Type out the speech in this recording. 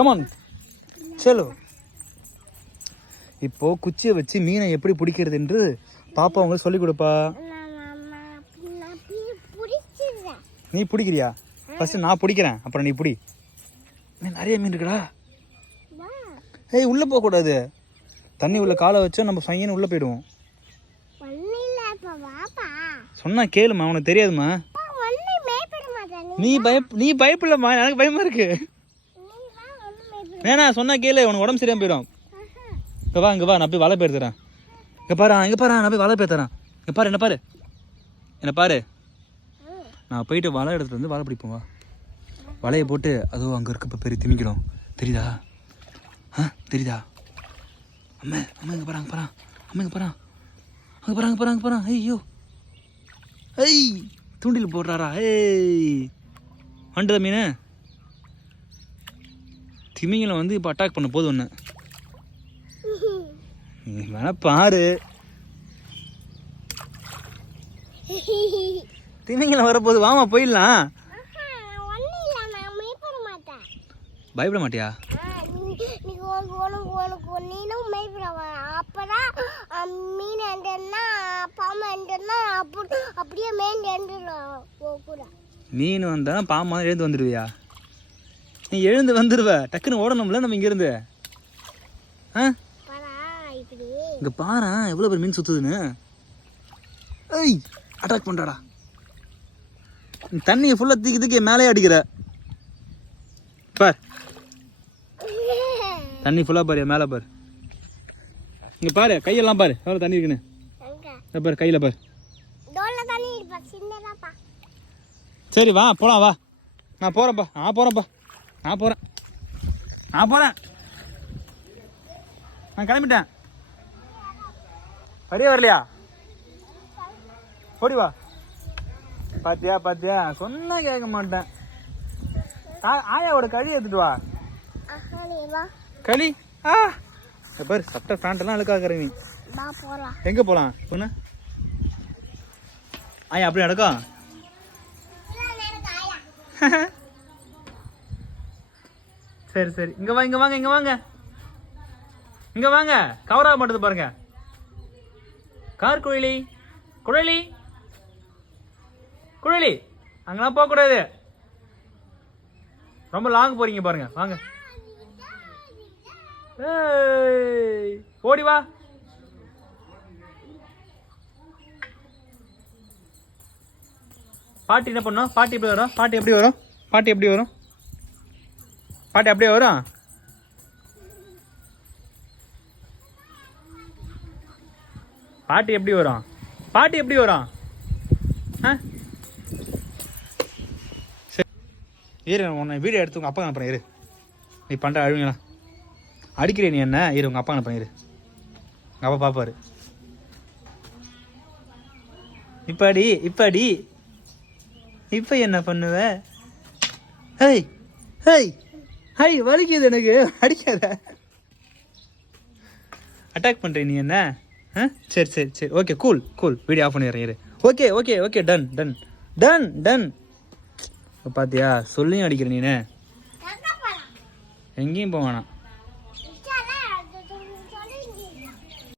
Come on cell. இப்போ குச்சியை வச்சு மீனை எப்படி பிடிக்கிறது என்று பாப்பா உங்களுக்கு சொல்லிக் கொடுப்பா. நீ பிடிக்கிறியா? ஃபர்ஸ்ட் நான் பிடிக்கிறேன், அப்புறம் நீ பிடி. நிறைய மீன் இருக்குடா. ஏய், உள்ளே போகக்கூடாது. தண்ணி உள்ள காலை வச்சா நம்ம பையன் உள்ளே போயிடுவோம். சொன்னா கேளுமா, உனக்கு தெரியாதுமா. நீ பயப்படலம்மா, எனக்கு பயமா இருக்கு. வேணா சொன்னா கேளு, உனக்கு உடம்பு சரியா போயிடும். இங்கே வா, இங்கே வா, நான் போய் வலை பேர் தரேன். இங்கே பாரு, நான் போய் வலை பேர் தரேன். இங்கே பாரு, என்ன பாரு. நான் போயிட்டு வலை எடுத்துட்டு வந்து வலை பிடிப்போம். வா, வலையை போட்டு அதுவும் அங்கே இருக்க பெரிய திமிக்கணும். தெரியுதா? தெரியுதா? அம்மா இங்கே பாரு. ஐயோ, ஐய், தூண்டில் போடுறாரா? ஏய், வந்துடுத மீன். திமிங்கலம் வந்து இப்போ அட்டாக் பண்ண போதும் ஒன்று. வேணா பாரு, திமிங்கலம் வரப்போது. வாமா போயிடலாம். பயப்பட மாட்டியா? மீன் வந்தா பாம்பா எழுந்து வந்துடுவியா? நீ எழுந்து வந்துடுவ, டக்குன்னு ஓடணும்ல நம்ம இங்கிருந்து. இங்க பாரு எவ்வளவு பேர் மீன் சுத்துதுன்னு. ஏய், அட்டாக் பண்றாடா. தண்ணியை ஃபுல்லா தூக்கி மேலே அடிக்கிற பார். தண்ணி ஃபுல்லா பாரு, மேலே பாரு. இங்க பாரு, கையெல்லாம் பாரு எவ்வளவு தண்ணி இருக்குன்னு பாரு. கையில பாரு. சரி வா போலாம், வா. நான் போறேன்ப்பா. நான் கிளம்பிட்டேன். வரியா வரலையா? ஓடி வா. பாத்தியா சொன்னா கேட்க மாட்டேன். ஆயாவோட களி எடுத்துட்டு வா. களி பாரு, சட்டை பேண்ட் எல்லாம் அழுக்காக்குற நீ. எங்க போலாம் பொண்ணு? ஆயா அப்படி நடக்கும். சரி இங்க வாங்க. கவரா மாட்டது பாருங்க. கார் குழலி அங்கெல்லாம் போக கூடாது. ரொம்ப லாங் போறீங்க பாருங்க. வாங்க, ஓடி வா. பாட்டி என்ன பண்ணும்? பாட்டி எப்படி வரும்? பாட்டி அப்படியே வரும். பாட்டி அப்படியே வரும். பாட்டி எப்படி வரும்? சரி இரு, உன்னை வீடியோ எடுத்து உங்கள் அப்பா அனுப்புறேன். இரு, நீ பண்ணுற அழுவீங்களா அடிக்கிறே நீ என்ன? இரு, உங்கள் அப்பா அனுப்புறேன். இரு, உங்கள் அப்பா பார்ப்பாரு. இப்போ என்ன பண்ணுவ? ஹை வலிக்குது எனக்கு, அடிக்காத. அட்டாக் பண்ணுற நீ என்ன? சரி ஓகே, கூல் வீடியோ ஆஃப் பண்ணிடுறேன். இரு, ஓகே டன். பாத்தியா, சொல்லியும் அடிக்கிற நீனு. எங்கேயும் போக வேணாம்.